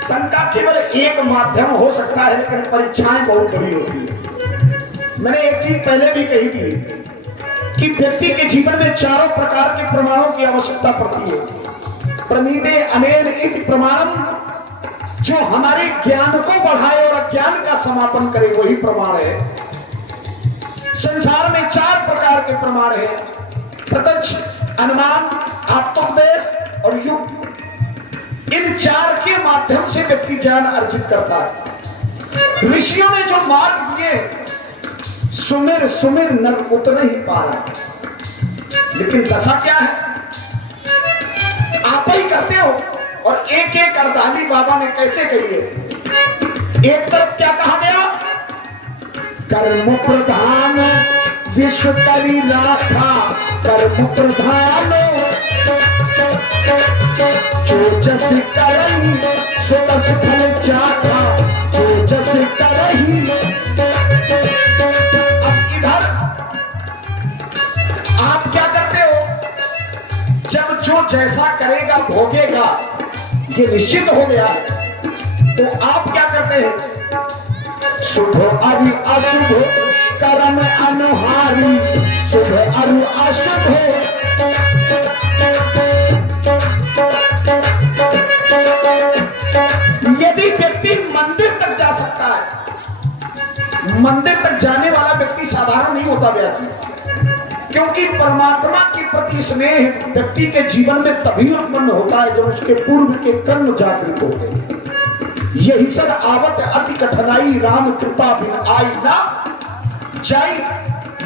शंका केवल एक माध्यम हो सकता है, लेकिन परीक्षाएं बहुत बड़ी होती है। मैंने एक चीज पहले भी कही थी कि व्यक्ति के जीवन में चारों प्रकार के प्रमाणों की आवश्यकता पड़ती है। प्रमीते अनेन इति प्रमाणम, जो हमारे ज्ञान को बढ़ाए और अज्ञान का समापन करे, वही प्रमाण है। संसार में चार प्रकार के प्रमाण है: प्रत्यक्ष, अनुमान, आत्मोपदेश और युक्ति। इन चार के माध्यम से व्यक्ति ज्ञान अर्जित करता है। ऋषियों ने जो मार्ग दिए, सुमिर सुमिर नर उतर ही पा रहा, लेकिन दशा क्या है? आप ही करते हो। और एक एक अर्धाली बाबा ने कैसे कही है? एक तरफ क्या कहा गया? कर्म प्रधान विश्व करी राखा, कर्म प्रधान जो जस करही सो तस फल चाखा, जो जस करही। अब इधर आप क्या करते हो? जब जो जैसा करेगा भोगेगा, ये निश्चित हो गया, तो आप क्या करते हैं? शुभ अरु अशुभ कर्म अनुहारी, शुभ अरु अशुभ। यदि व्यक्ति मंदिर तक जा सकता है, मंदिर तक जाने वाला व्यक्ति साधारण नहीं होता व्यक्ति, क्योंकि परमात्मा के प्रति स्नेह व्यक्ति के जीवन में तभी उत्पन्न होता है जब उसके पूर्व के कर्म जागृत होते हैं। यही सद आवत अति कठिनाई, राम कृपा बिन आई ना जाई।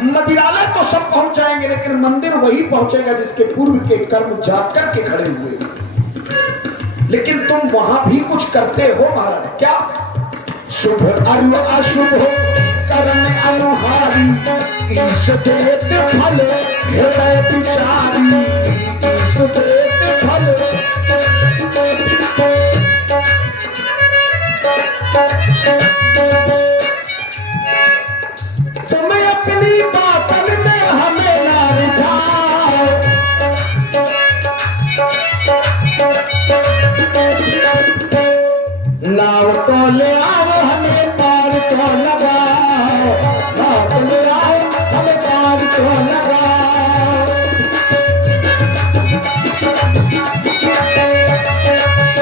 मदिरालय तो सब पहुंच जाएंगे, लेकिन मंदिर वही पहुंचेगा जिसके पूर्व के कर्म जाग करके खड़े हुए। लेकिन तुम वहां भी कुछ करते हो महाराज। क्या? शुभ अरु अशुभ कर्म अनुहारी, ईश देत फल हृदय विचारी, ईश देत फल। तुम अपनी बातन में हमें ना रिझाओ, नाव तो ले आओ हमें पार तो लगाओ, नाव तो ले आओ हमें पार तो लगाओ।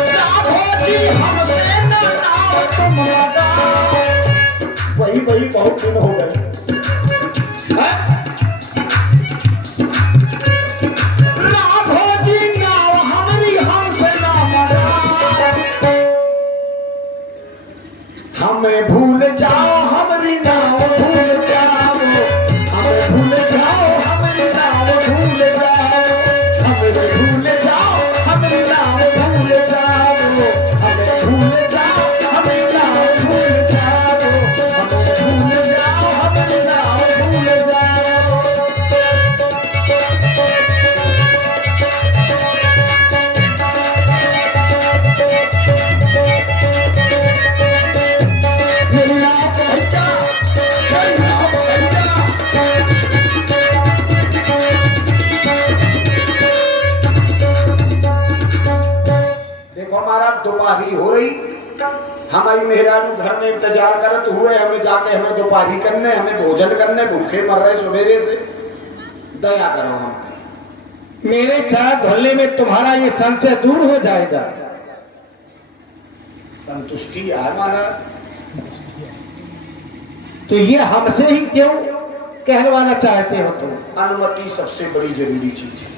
राघो जी हमसे ना नाव तुम लगाओ। वही बहुत दिन हो गए। राघो जी नाव हमारी हमसे ना लगाओ, हमें भूल जाओ हमारी नाव भूल जाओ, हमें भूल जाओ हमारी नाव भूल जाओ, हमें भूल जाओ हमारी नाव भूल जाओ, हमें भूल जाओ हमारी नाव भूल जाओ, हमें भूल जाओ हमारी नाव भूल जाओ। दोपहरी हो रही, हमारी मेहरानू घर में इंतजार करत हुए, हमें जाके हमें दोपहरी करने, हमें भोजन करने, भूखे मर रहे सवेरे से। दया करो हम, मेरे चाय धोने में तुम्हारा ये संशय दूर हो जाएगा। संतुष्टि है महाराज। तो ये हमसे ही क्यों कहलवाना चाहते हो तुम? अनुमति सबसे बड़ी जरूरी चीज है।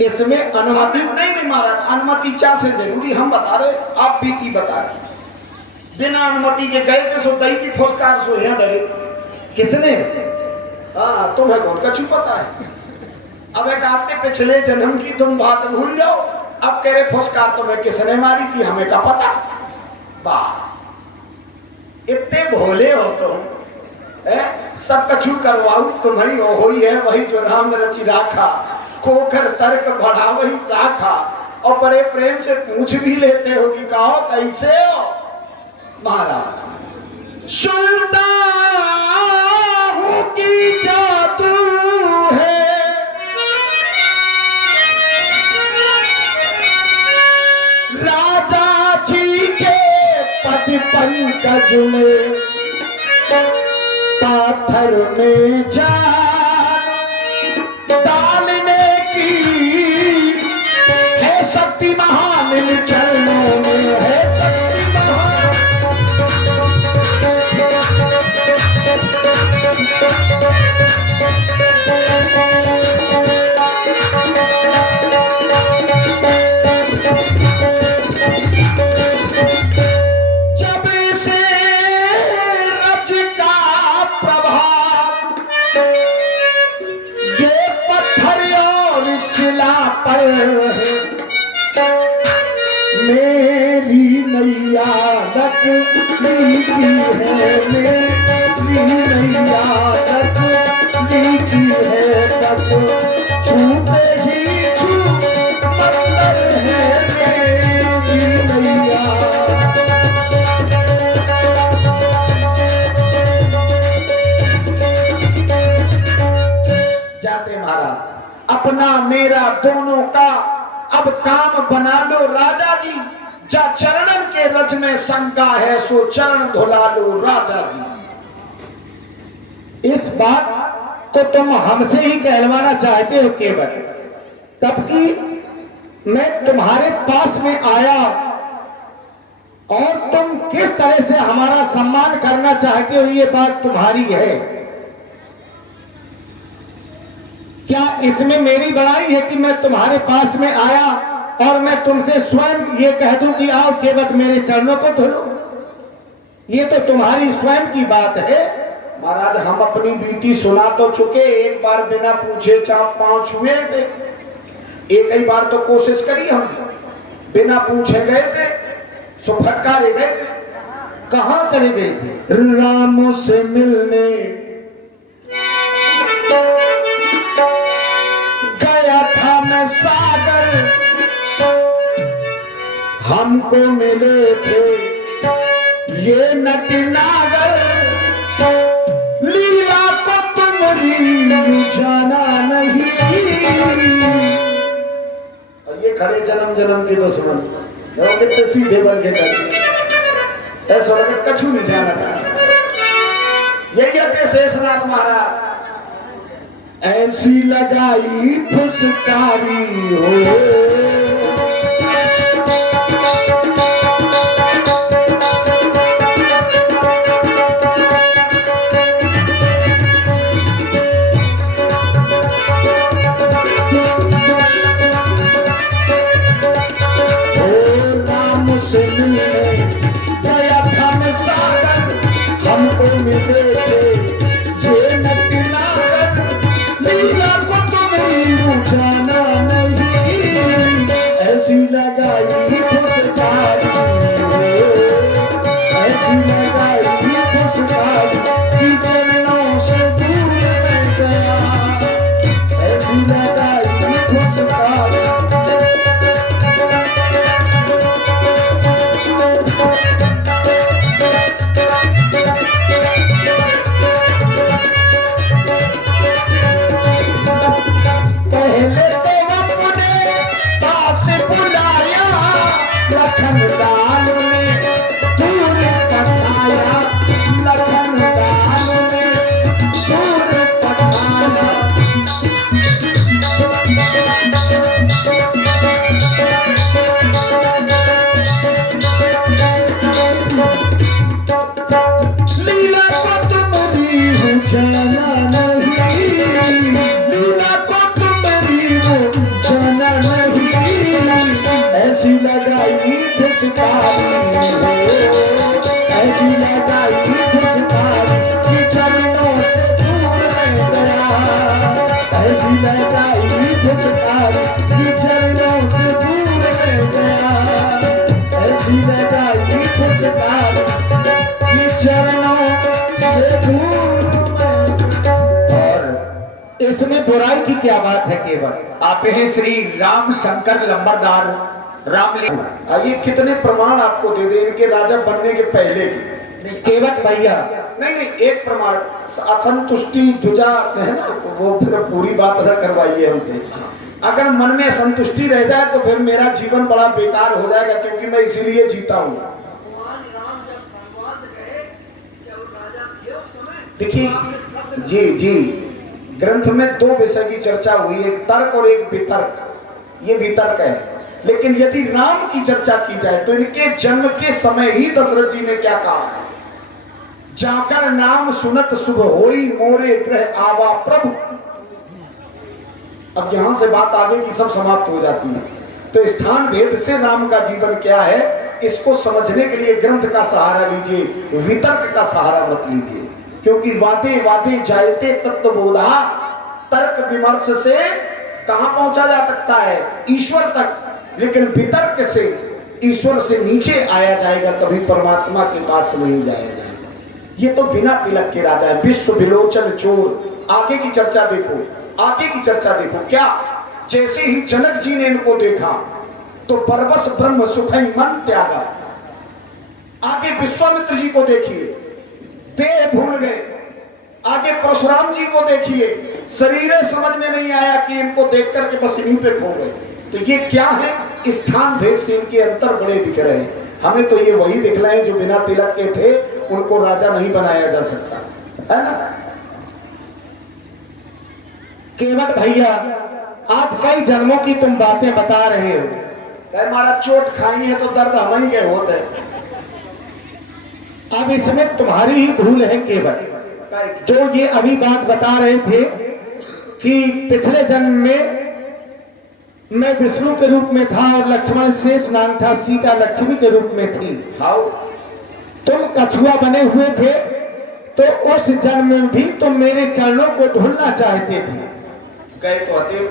इसमें अनुमति नहीं महाराज, अनुमति चा से जरूरी हम बता रहे, आप बीती बता रहे। बिना अनुमति के गए थे सो दही की फुसकार सो यहाँ डरे। किसने? हाँ तुम्हें कौन का छुपाता है? अब एक आपने पिछले जन्म की तुम बात भूल जाओ, अब कह रहे फुसकार तुम्हें किसने मारी थी, हमें का पता। वाह इतने भोले हो तुम, सब कछु करवाऊ तुम्हें हो ही है, वही जो राम रचि राखा, कोखर तर्क बढ़ा वही शाखा। और बड़े प्रेम से पूछ भी लेते हो कि कहो कैसे हो महाराज। सुनता हूं कि जादू है राजा जी के पद पंकज में पाथर में जान डालने की है शक्ति महान इन चरणों में, है शक्ति महान। जब से रज का प्रभाव ये पत्थर और शिला पर है, मेरी नैया लकड़ी की है, मेरी नैया लकड़ी की है, बस छूते ही छू मंदिर है मेरी नैया। जाते महाराज अपना मेरा दोनों का अब काम बना लो राजा जी, जा चरणन के रज में शंका है सो चरण धुला लो राजा जी। इस बात को तुम हमसे ही कहलवाना चाहते हो केवल, तबकि मैं तुम्हारे पास में आया और तुम किस तरह से हमारा सम्मान करना चाहते हो ये बात तुम्हारी है। क्या इसमें मेरी बड़ाई है कि मैं तुम्हारे पास में आया और मैं तुमसे स्वयं ये कह दूं कि आओ केवल मेरे चरणों को धो लो? ये तो तुम्हारी स्वयं की बात है। महाराज हम अपनी बीती सुना तो चुके, एक बार बिना पूछे चाप पांव छुए थे, एक ही बार तो कोशिश करी हम, बिना पूछे गए थे सो फटकारे गए थे। कहां चले गए थे? राम से मिलने गया था मैं सागर, हमको मिले थे ये नटनागर, लीला को तुम जाना नहीं। और ये खड़े जन्म जन्म के दुश्मन कितने सीधे बन के कर, ऐसा लगे कछु नहीं जाना था। यही है शेषनाथ महाराज, ऐसी लगाई फुसकारी हो हमको मिले थे ये नटनागर, लीला को तुम जाना नहीं। ऐसी लगाई फुसकारी हो, ऐसी लगाई फुसकारी कि चरणों से दूर मैं गया, ऐसी लगाई फुसकारी। लखन लाल ने दूर पठाया, लखन लाल ने दूर पठाया। लीला को तुम जाना नहीं, लीला को तुम जाना नहीं। ऐसी लगाई फुसकारी हो, ऐसी लगाई फुसकारी कि चरणों से दूर मैं गया, ऐसी लगाई फुसकारी कि चरणों से दूर मैं गया, ऐसी लगाई फुसकारी कि चरणों से दूर मैं। और इसमें बुराई की क्या बात है? केवल आप हैं श्री राम शंकर लंबरदार रामलीला। आइए कितने प्रमाण आपको दे दे इनके राजा बनने के पहले की। केवट भैया नहीं नहीं, एक प्रमाण असंतुष्टि दुजा है ना, वो फिर पूरी बात न करवाइए हमसे। अगर मन में संतुष्टि रह जाए तो फिर मेरा जीवन बड़ा बेकार हो जाएगा, क्योंकि मैं इसीलिए जीता हूं। देखिए जी जी, ग्रंथ में दो विषय की चर्चा हुई, एक तर्क और एक वितर्क। ये वितर्क है, लेकिन यदि राम की चर्चा की जाए तो इनके जन्म के समय ही दशरथ जी ने क्या कहा है, जाकर नाम सुनत शुभ होई मोरे ग्रह आवा प्रभु। अब यहां से बात आगे की सब समाप्त हो जाती है। तो स्थान भेद से राम का जीवन क्या है, इसको समझने के लिए ग्रंथ का सहारा लीजिए, वितर्क का सहारा मत लीजिए, क्योंकि वादे वादे जायते तत्वबोधा, तर्क विमर्श से कहां पहुंचा जा सकता है, ईश्वर तक, लेकिन वितर्क से ईश्वर से नीचे आया जाएगा, कभी परमात्मा के पास नहीं जाया जाएगा। ये तो बिना तिलक के राजा है, विश्व विलोचन चोर। आगे की चर्चा देखो, आगे की चर्चा देखो। क्या जैसे ही जनक जी ने इनको देखा तो परवश ब्रह्म सुखई मन त्यागा। आगे विश्वामित्र जी को देखिए, देह भूल गए। आगे परशुराम जी को देखिए, शरीर समझ में नहीं आया कि इनको देख करके बस इन्हीं पे खो गए। तो ये क्या है, स्थान भेद से इनके अंतर बड़े दिख रहे हैं। हमें तो ये वही दिखलाए जो बिना तिलक के थे, उनको राजा नहीं बनाया जा सकता, है ना। केवट भैया, आज कई जन्मों की तुम बातें बता रहे हो। हमारा चोट खाई है तो दर्द हम ही गए होते। अब इसमें तुम्हारी ही भूल है केवट, जो ये अभी बात बता रहे थे कि पिछले जन्म में मैं विष्णु के रूप में था और लक्ष्मण शेष नाग था, सीता लक्ष्मी के रूप में थी। हाउ तुम कछुआ बने हुए थे, तो उस जन्म में भी तुम मेरे चरणों को धुलना चाहते थे। गए तो हते,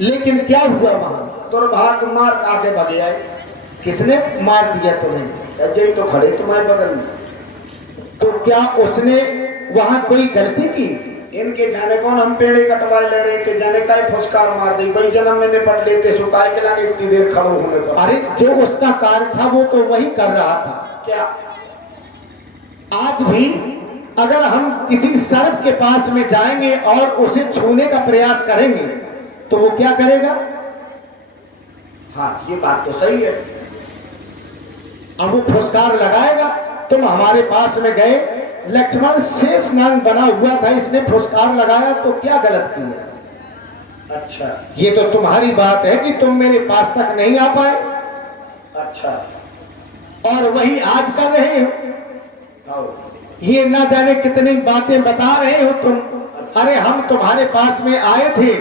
लेकिन क्या हुआ वहां? दुर्भाग्य मार आगे भगे आए। किसने मार दिया तुम्हें? अजय तो खड़े तुम्हारे बगल में। तो क्या उसने वहां कोई गलती की? इनके जाने कौन, हम पेड़े कटवाए ले रहे थे, जाने का फुसकार मार दी। वही जन्म में निपट लेते, सुखाए के लाने इतनी देर खड़ो होने पर। अरे जो उसका कार्य था वो तो वही कर रहा था। क्या आज भी अगर हम किसी सर्प के पास में जाएंगे और उसे छूने का प्रयास करेंगे तो वो क्या करेगा? हाँ, ये बात तो सही है। अब वो फुसकार लगाएगा। तुम हमारे पास में गए, लक्ष्मण शेष नाग बना हुआ था, इसने फुसकार लगाया तो क्या गलत किया? अच्छा, ये तो तुम्हारी बात है कि तुम मेरे पास तक नहीं आ पाए। अच्छा, और वही आज कर रहे हो। हाँ। ये ना जाने कितनी बातें बता रहे हो तुम। अरे हम तुम्हारे पास में आए थे,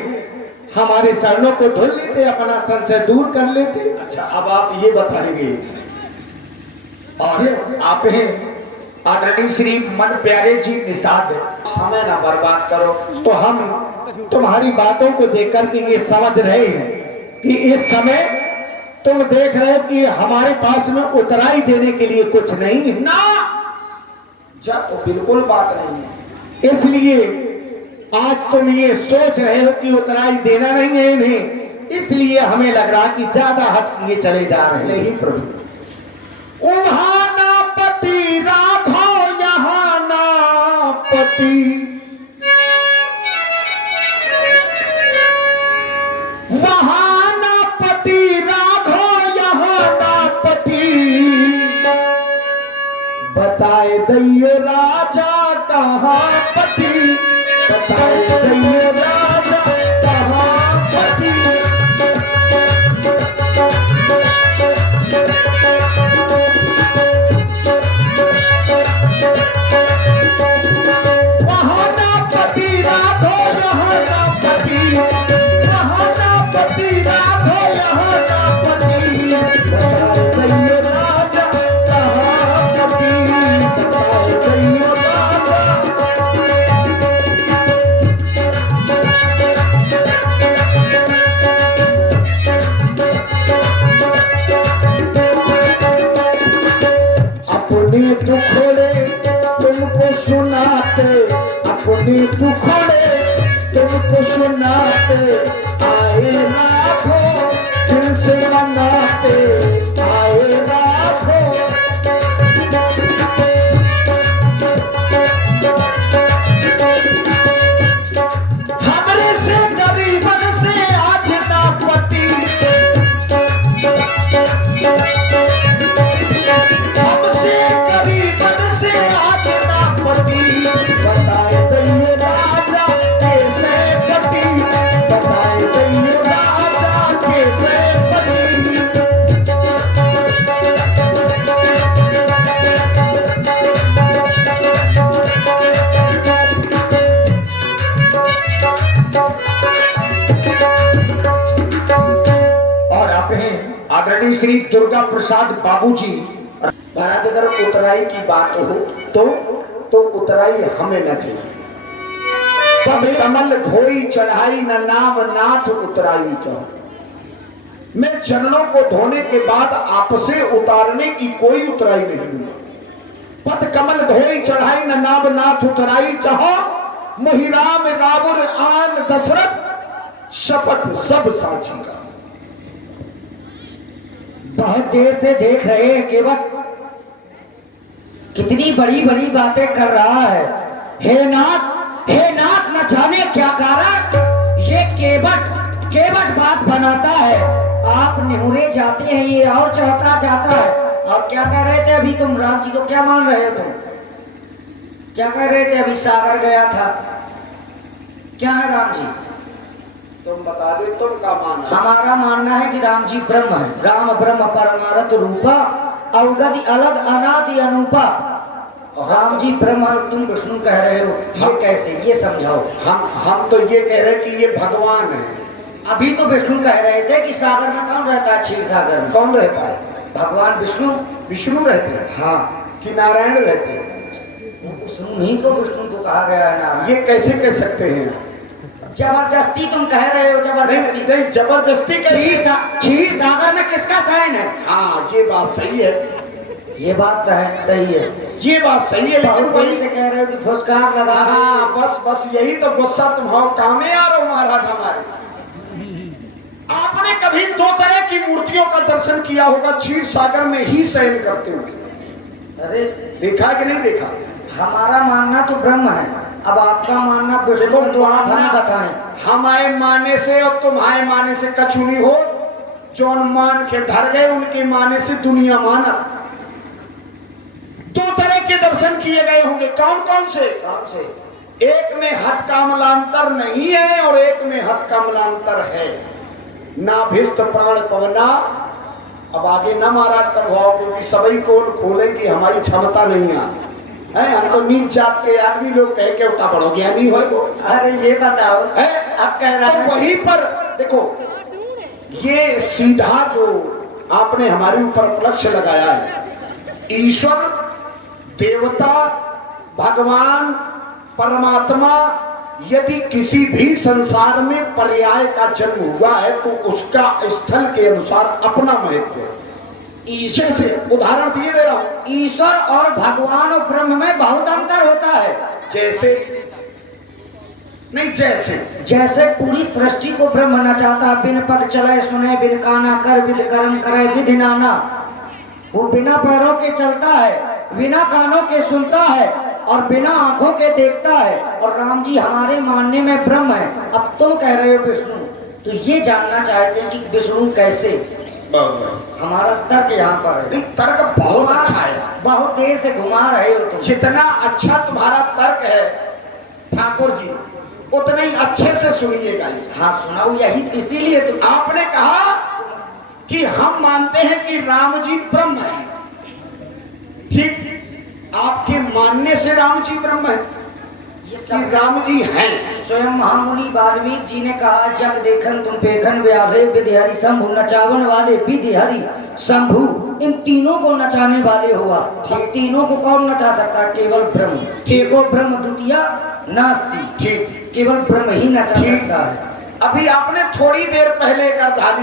हमारे चरणों को धुल लेते, अपना संशय दूर कर लेते। अच्छा, अब आप ये बताएंगे, और आप हैं आदरणीय श्री मन प्यारे जी निषाद। समय ना बर्बाद करो। तो हम तुम्हारी बातों को देख करके ये समझ रहे हैं कि इस समय तुम देख रहे हो कि हमारे पास में उतराई देने के लिए कुछ नहीं है ना, जा तो बिल्कुल बात नहीं है। इसलिए आज तुम ये सोच रहे हो कि उतराई देना नहीं है इन्हें, इसलिए हमें लग रहा कि ज्यादा हट किए चले जा रहे हैं। नहीं प्रभु, उहाना पति राखो यहाँ ना पति, वहाँ ना पति राखो यहाँ ना पति, बताए दैयो राजा कहाँ पति, बताए दैयो राजा कहाँ पति। वहाँ ना पति राखो यहाँ ना पति, वहाँ ना पति राखो यहाँ ना पति, बताए दैयो राजा कहाँ पति, बताए दैयो राजा। अपने दुखड़े तुमको सुनाते, अपने दुखड़े तुमको सुनाते, आए लाखों दिल से मनाते, आए लाखों। हमरे से गरीबन हमसे करीबन से आतना पड़ी, बताए दैये राजा कैसे पति, बताए दैये राजा कैसे पति। और अपने आदरणीय श्री दुर्गा प्रसाद बाबूजी। महाराज अगर उतराई की बात हो तो उतराई हमें न चाहिए। पद कमल धोई चढ़ाई न नाम नाथ उतराई चाहो। मैं चरणों को धोने के बाद आपसे उतारने की कोई उतराई नहीं दूंगा। पद कमल धोई चढ़ाई न नाम नाथ उतराई चाहो। मोहि राम रावण आन दशरथ शपथ सब साची का। बहुत देर से देख रहे हैं केवट कितनी बड़ी बड़ी बातें कर रहा है। हे नाथ न जाने क्या कारण ये केवट बात बनाता है। आप निहुरे जाते हैं ये और चढ़ता जाता है। और क्या कह रहे थे अभी तुम राम जी को? क्या मान रहे हो तुम? क्या कह रहे थे अभी? सागर गया था। क्या है राम जी? तुम बता दे तुम का मानना। हमारा मानना है कि राम जी ब्रह्म है। राम ब्रह्म परमारथ रूपा अवगति अलग अनादि अनूपा। राम जी ब्रह्म और तुम विष्णु कह रहे हो, ये कैसे? ये समझाओ। हम तो ये कह रहे कि ये भगवान है। अभी तो विष्णु कह रहे थे कि सागर में कौन रहता है? क्षीर सागर में कौन रहता है? भगवान विष्णु। विष्णु रहते हैं हाँ, कि नारायण रहते हैं? विष्णु ही तो विष्णु को कहा गया है ना। ये कैसे कह सकते हैं? जबरदस्ती तुम कह रहे हो, जबरदस्ती। नहीं जबरदस्ती कैसे? क्षीर सागर में किसका साइन है? हाँ ये बात सही है। ये बात तो है, सही है। ये बात सही है, लेकिन बहुत वही से कह रहे हो कि फुसकार लगा। हाँ बस यही तो गुस्सा तुम्हारा काम है यार महाराज हमारे। आपने कभी दो तरह की मूर्तियों का दर्शन किया होगा क्षीर सागर में ही शयन करते हुए। अरे देखा कि नहीं देखा? हमारा मानना तो ब्रह्म है, अब आपका मानना विष्णु है, तो आप हमें बताएं। हमारे माने से और तुम्हारे माने से कछु नहीं हो। जौन मान के धर गए उनके माने से दुनिया माना। दो तरह के दर्शन किए गए होंगे। कौन कौन से? एक में हद कमलांतर नहीं है और एक में हद कमलांतर है। नाभिस्त प्राण पवना। अब आगे ना महाराज करवाओ क्योंकि सभी को खोले की हमारी क्षमता नहीं है। हम तो नीच जात के आदमी लोग कह के उठा पड़ो ज्ञानी हो। अरे ये बताओ अब कह रहा तो वहीं पर देखो ये सीधा जो आपने हमारे ऊपर उपलक्ष्य लगाया है। ईश्वर देवता भगवान परमात्मा यदि किसी भी संसार में पर्याय का जन्म हुआ है तो उसका स्थल के अनुसार अपना महत्व है। ईश्वर से उदाहरण दिए दे रहा हूं। ईश्वर और भगवान और ब्रह्म में बहुत अंतर होता है। जैसे नहीं जैसे पूरी सृष्टि को ब्रह्म नचाता, बिन पग चले सुने बिन काना, कर विध कर्म करे विधि नाना। वो बिना पैरों के चलता है, बिना कानों के सुनता है और बिना आंखों के देखता है। और राम जी हमारे मानने में ब्रह्म है। अब तुम कह रहे हो विष्णु, तो ये जानना चाहते हैं कि विष्णु कैसे? हमारा तर्क यहाँ पर है। तर्क बहुत अच्छा है। बहुत देर से घुमा रहे हो तुम। जितना अच्छा तुम्हारा तर्क है ठाकुर जी उतना ही अच्छे से सुनिएगा इसको। हाँ सुनाओ, यही इसीलिए तो आपने कहा कि हम मानते हैं कि राम जी ब्रह्म है। ठीक, आपके मानने से राम जी ब्रह्म है, ये सब राम जी हैं। स्वयं महामुनि वाल्मीकि जी ने कहा, जग देखन तुम पेखन व्यारे विधिहरि शंभु, नचावन वाले विधिहरि शंभु। इन तीनों को नचाने वाले हुआ। अब तीनों को कौन नचा सकता है? केवल ब्रह्म। एको ब्रह्म द्वितीय नास्ति। ठीक, केवल ब्रह्म ही नचा सकता है। अभी आपने थोड़ी देर पहले एक अर्धाली